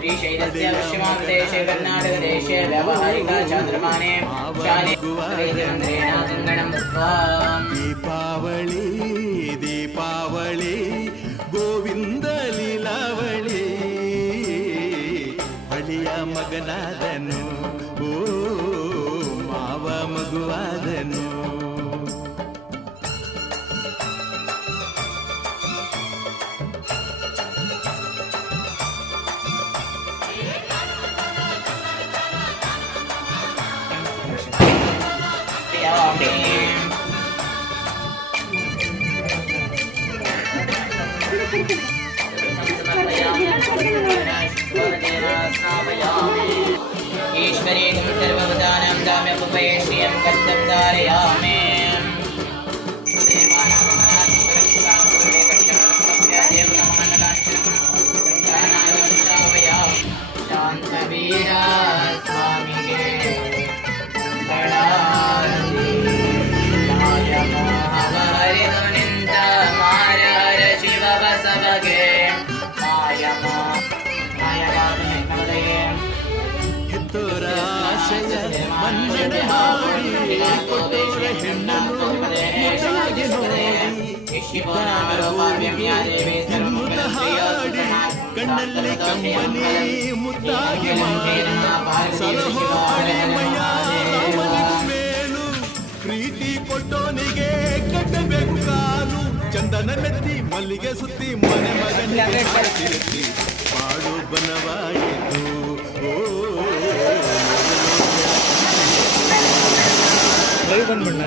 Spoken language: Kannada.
ശ്രീശൈലസ്യാവശ്യമാദേശേ കർണാടകദേശേ വ്യാവഹാരിക ചാന്ദ്രമാനേ ദീപാവളി ദീപാവളി ಹಳಿಯ ಮಗನಾದನು ಓ ಮಾವ ಮಗುವಾದನು ईश्वरीं सर्ववदानं दाम्यमुपयेष्यं कर्तं धारयामि ಮನ್ನಣ ಮಾಡಿ ಕೊಟ್ಟೋರ ಹೆಣ್ಣನ್ನು ಮುದ್ದಾಗಿ ನೋಡಿ. ಹಿಮ್ಮುತ ಹಾಡಿ ಕಣ್ಣಲ್ಲಿ ಕಂಬನಿ ಮುದ್ದಾಗಿ ಮಾಡಿ. ಸಲಹೋ ಅಳಿಮಯ್ಯ ರಾಮನಿಗೂ ಮೇಲು. ಪ್ರೀತಿ ಕೊಟ್ಟೋನಿಗೆ ಕಟ್ಟಬೇಕು ಕಾಲು. ಚಂದನ ಮೆತ್ತಿ ಮಲ್ಲಿಗೆ ಸುತ್ತಿ ಮನೆ ಮಗನಿಗೆ ಪಾಡು ಬನವಾಯಿತು. ஓப்பன் பண்ணேன்.